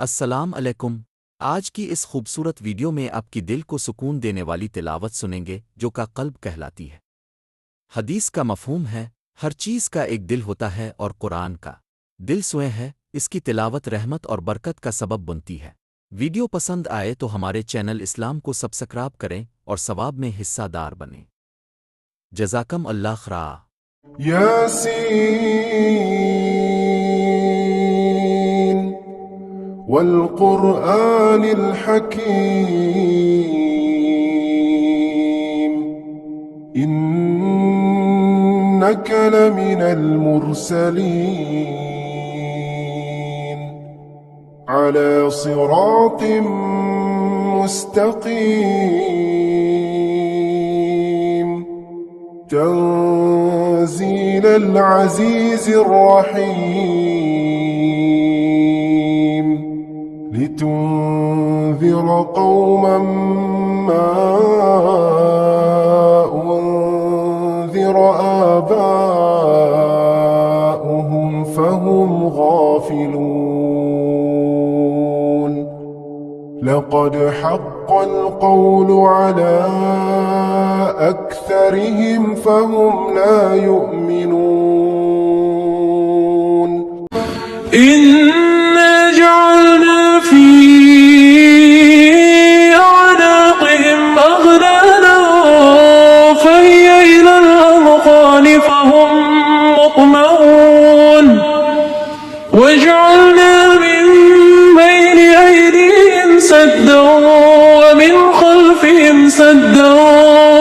अस्सलाम अलैकुम। आज की इस खूबसूरत वीडियो में आपकी दिल को सुकून देने वाली तिलावत सुनेंगे जो का कल्ब कहलाती है। हदीस का मफ़हूम है, हर चीज़ का एक दिल होता है और कुरान का दिल स्वयं है। इसकी तिलावत रहमत और बरकत का सबब बनती है। वीडियो पसंद आए तो हमारे चैनल इस्लाम को सब्सक्राइब करें और सवाब में हिस्सादार बनें। जज़ाकम अल्लाह खरा। यासीन वल्कुरआनिल हकीम इन्नक लमिनल मुरसलीन अला सिरातिम मुस्तकीम تنزيل العزيز الرحيم لتنذر قوما ما أنذر آباؤهم فهم غافلون لقد حق القول على أكثرهم فهم لا يؤمنون إنا جعلنا في أعناقهم أغلالا فهي إلى الأذقان فهم مقمحون وجعلنا من بين أيديهم سدا ومن خلفهم سدا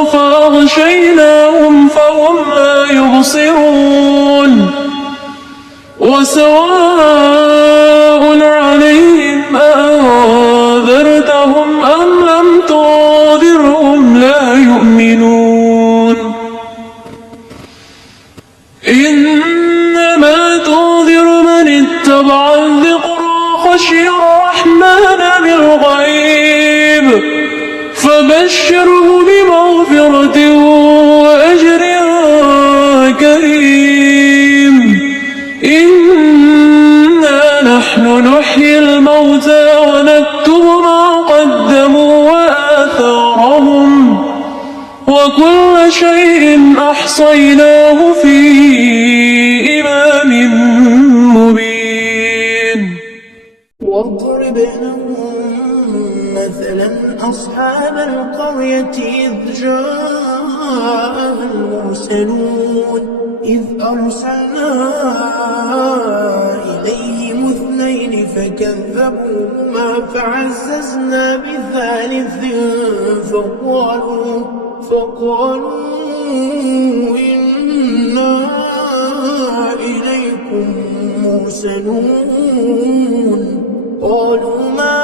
فأغشيناهم فهم لا يبصرون وسواء عليهم أنذرتهم أم لم تنذرهم لا يؤمنون إنما تنذر من اتبع الذكر وخشي الرحمن بالغيب فبشره بمغفرة وأجر كريم إنا نحن نحيي الموتى ونكتب ما قدموا وآثارهم وكل شيء أحصيناه في إمام مبين واضرب لهم مثلا أصحاب القرية إذ جاءها المرسلون إذ أرسلنا إليهم اثنين فكذبوهما فعززنا بثالث فقالوا إنا إليكم مرسلون قالوا ما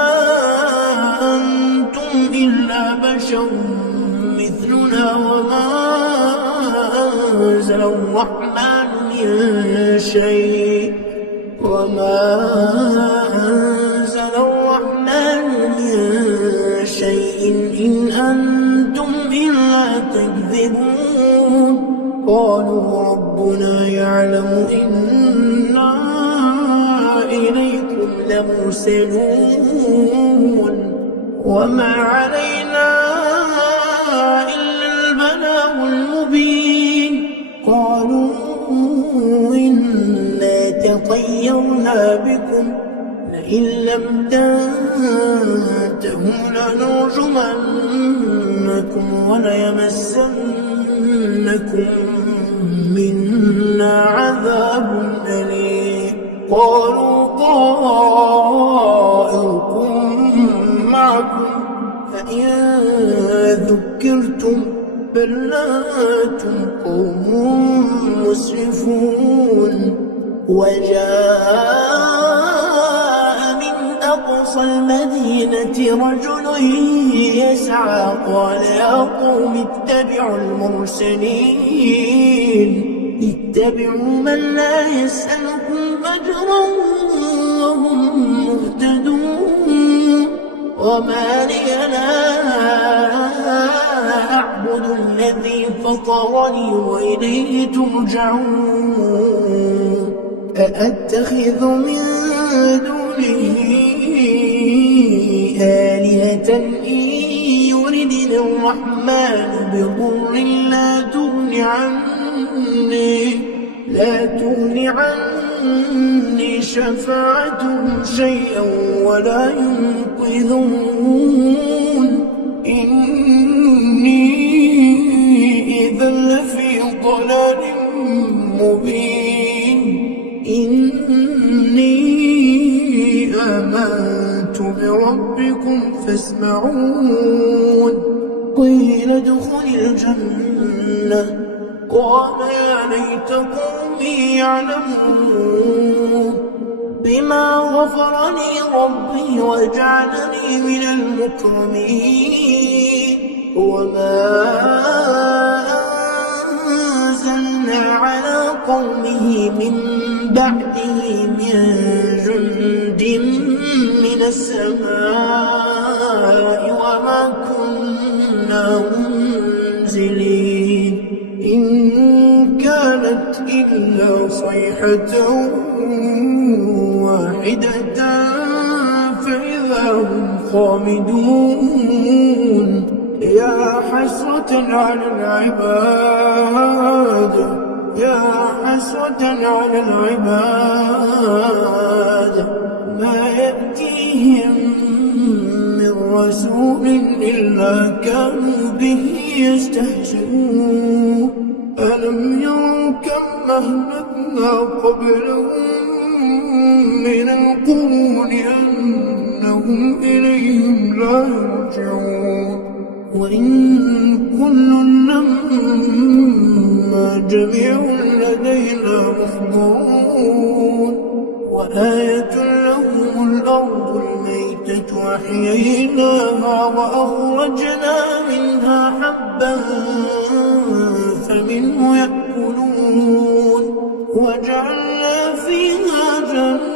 أنتم إلا بشر مثلنا وما أنزل الرحمن من شيء إن أنتم إلا تكذبون قالوا ربنا يعلم إنا إليكم لمرسلون وما علينا إلا البلاغ المبين قالوا إنا تطيرنا بكم لئن لم تنتهوا لنرجمنكم وليمسنكم منا عذاب أليم قالوا طائركم معكم فإن ذكرتم بل أنتم قوم مسرفون وجاء من أقصى المدينة رجل يسعى قال يا قوم اتبعوا المرسلين اتبعوا من لا يسألكم أجرا وهم مهتدون وما لي لا أعبد الذي فطرني وإليه ترجعون أأتخذ من دونه إن يردنا الرحمن بضر لا تغن عني شفاعتهم شيئا ولا ينقذون إني إذا لفي ضلال مبين إني آمنت بربكم فاسمعون قيل ادخل الجنة قال يا ليت قومي يعلمون بما غفر لي ربي وجعلني من المكرمين وما أنزلنا على قومه من بعده من جند من السماء وما كنا منزلين إن كانت إلا صيحة واحدة فإذا هم خامدون يا حسرة على العباد ما يأتيهم من رسول إلا كانوا به يستهزئون ألم يروا كم أهلكنا قبلهم من القرون أنهم إليهم لا يرجعون وإن كل لما جميع لدينا محضرون وآية لهم الأرض الميتة أحييناها وأخرجنا منها حبا فمنه يأكلون وجعلنا فيها جنات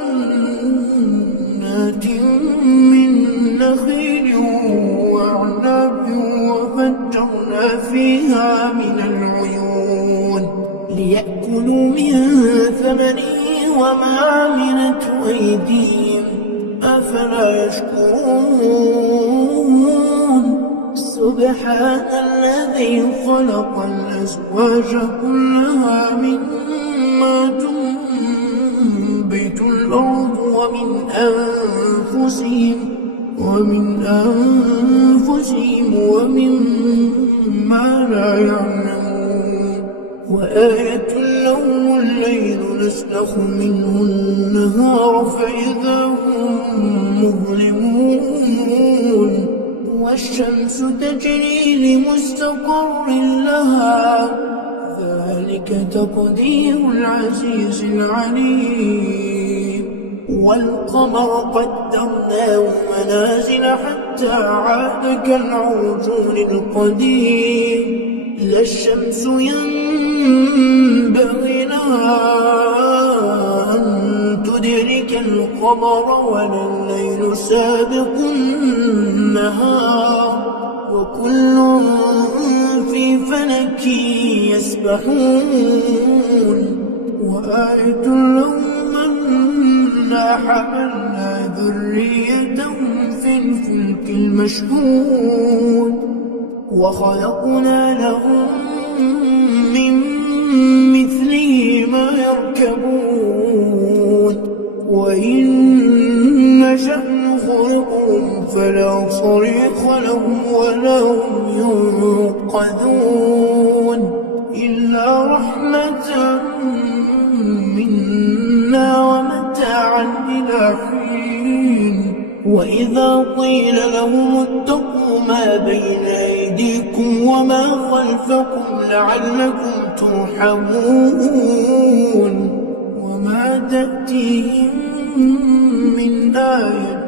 من نخيل وأعناب وفجرنا فيها من العيون ليأكلوا من ثمره وما عملته أيديهم أفلا يشكرون سبحان الذي خلق الأزواج كلها مما تنبت الأرض ومن أنفسهم ومما لا يعلمون وآية لهم الليل نسلخ منه النهار فإذا هم مظلمون والشمس تجري لمستقر لها ذلك تقدير العزيز العليم والقمر قدرناه منازل حتى عاد كالعرجون القديم لا الشمس ينبغي لها أن تدرك القمر ولا الليل سابق النهار وكل في فلك يسبحون وآية لهم أنا حملنا ذريتهم في الفلك المشحون وخلقنا لهم من مثله ما يركبون وإن نشأ نغرقهم فلا صريخ لهم ولا هم ينقذون إلا رحمة منا ومتاعا إلى حين وإذا قيل لهم اتقوا ما بين أيديكم وما خلفكم لعلكم ترحمون وما تأتيهم من آية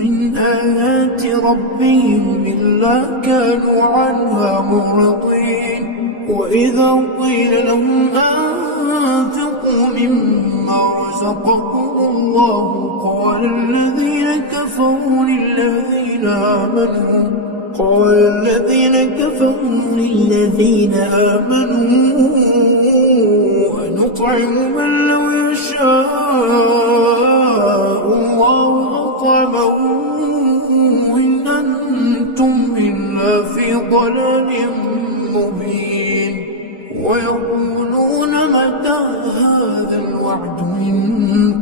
من آيات ربهم إلا كانوا عنها معرضين وإذا قيل لهم أنفقوا مما رزقكم الله قال الذين كفروا للذين آمنوا أنطعم من لو يشاء الله أطعمه إن ضلال مبين ويقولون متى هذا الوعد إن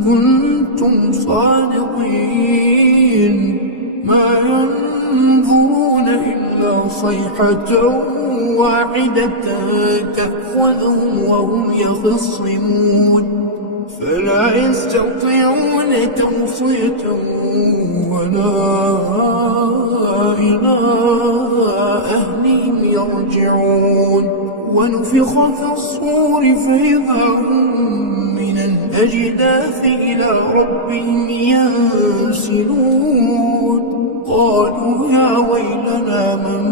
كنتم صادقين ما ينظرون إلا صيحة واحدة تأخذهم وهم يخصمون فلا يستطيعون توصية ولا إلى أهلهم يرجعون ونفخ في الصور فإذا هم من الأجداث إلى ربهم ينسلون قالوا يا ويلنا من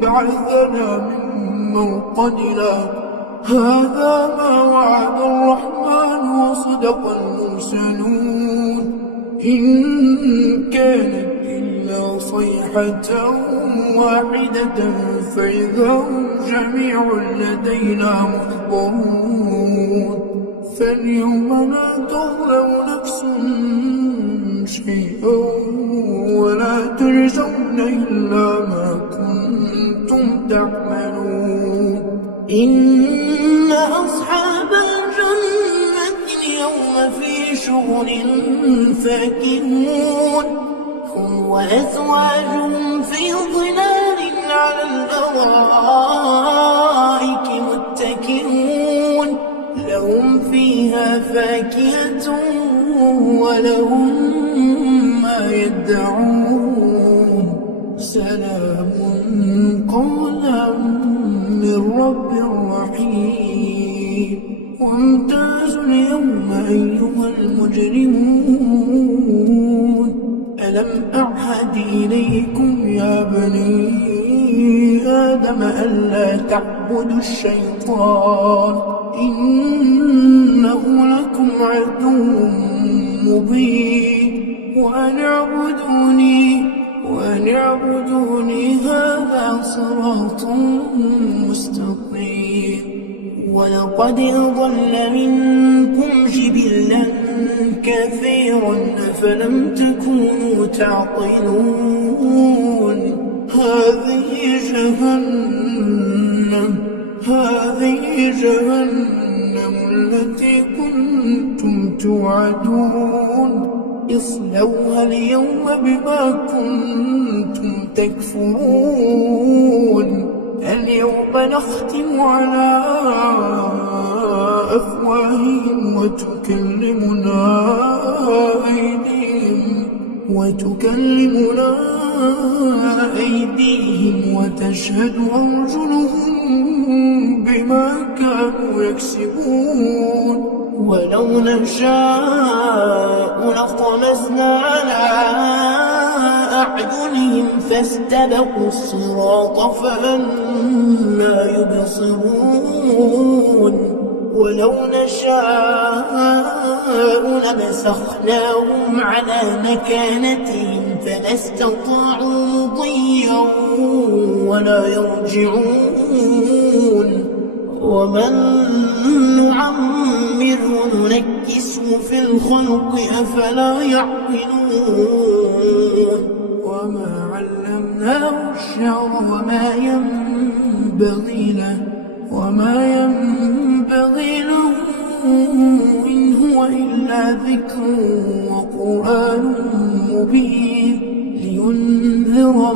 بعثنا من مرقدنا هذا ما وعد الرحمن وصدق المرسلون إن كانت إلا صيحة واحدة فإذا هم جميع لدينا محضرون فاليوم لا تظلم نفس شيئا ولا تجزون إلا ما كنتم تعملون إن أصحاب الجنة اليوم في شغل فاكهون هم وأزواجهم في ظلال على الأرائك متكئون لهم فيها فاكهة ولهم ما يدعون سلام قولا من رب رحيم وامتازوا اليوم أيها المجرمون ألم أعهد إليكم يا بني آدم ألا تعبدوا الشيطان إنه لكم عدو مبين وأن اعبدوني هذا صراط مستقيم ولقد أضل منكم جبلا كثيرا أفلم تكونوا تعقلون هذه جهنم التي كنتم توعدون اصلوها اليوم بما كنتم تكفرون اليوم نختم على أفواههم وتكلمنا أيديهم وتشهد أرجلهم بما كانوا يكسبون ولو نشاء لطمسنا على أعينهم فاستبقوا الصراط فأنى يبصرون ولو نشاء لمسخناهم على مكانتهم فما استطاعوا مضيا ولا يرجعون ومن نعمره ننكسه في الخلق أفلا يعقلون وما علمناه الشعر وما ينبغي له إن هو إلا ذكر وقرآن مبين لينذر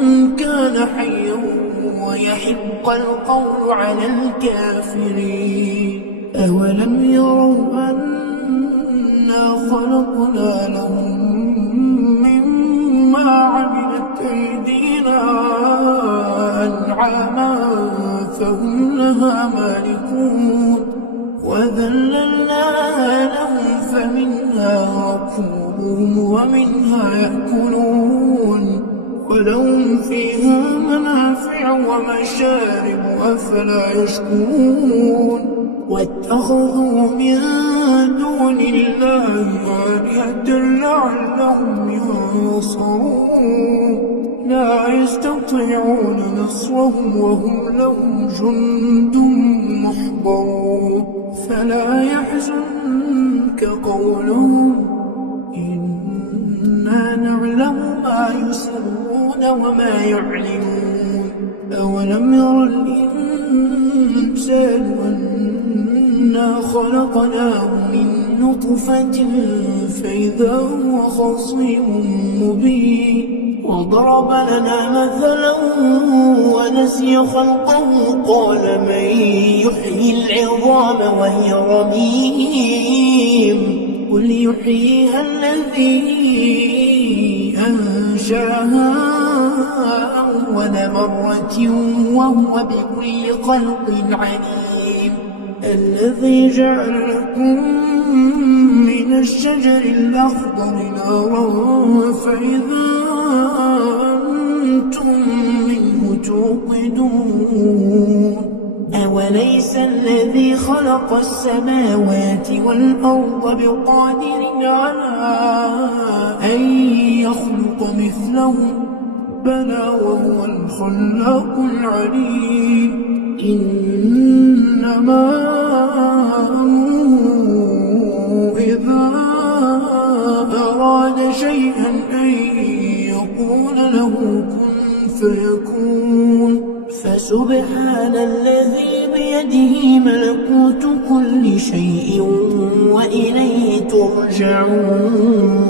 من كان حيا ويحق القول على الكافرين أولم يروا أنا خلقنا لهم مما عملت أيدينا أنعاما فهم لها مالكون وذللناها لهم فمنها ركوبهم ومنها يأكلون ولهم فيها منافع ومشارب أفلا يشكرون واتخذوا من دون الله آلهة لعلهم ينصرون لا يستطيعون نصرهم وهم لهم جند محضرون فلا يحزنك قولهم إنا نعلم ما يسرون وما يعلنون أولم ير الإنسان أنا خلقناه من نطفة فإذا هو خصيم مبين وضرب لنا مثلا ونسي خلقه قال من يحيي العظام وهي رميم قل يحييها الذي أنشأها أول مرة وهو بكل خلق عليم الذي جعل لكم من الشجر الأخضر نارا فإذا أنتم منه توقدون أوليس الذي خلق السماوات والأرض بقادر على أن يخلق مثلهم بلى وهو الخلاق العليم إنما أمره إذا أراد شيئا أن يقول له كن فيكون فسبحان الذي بيده ملكوت كل شيء وإليه ترجعون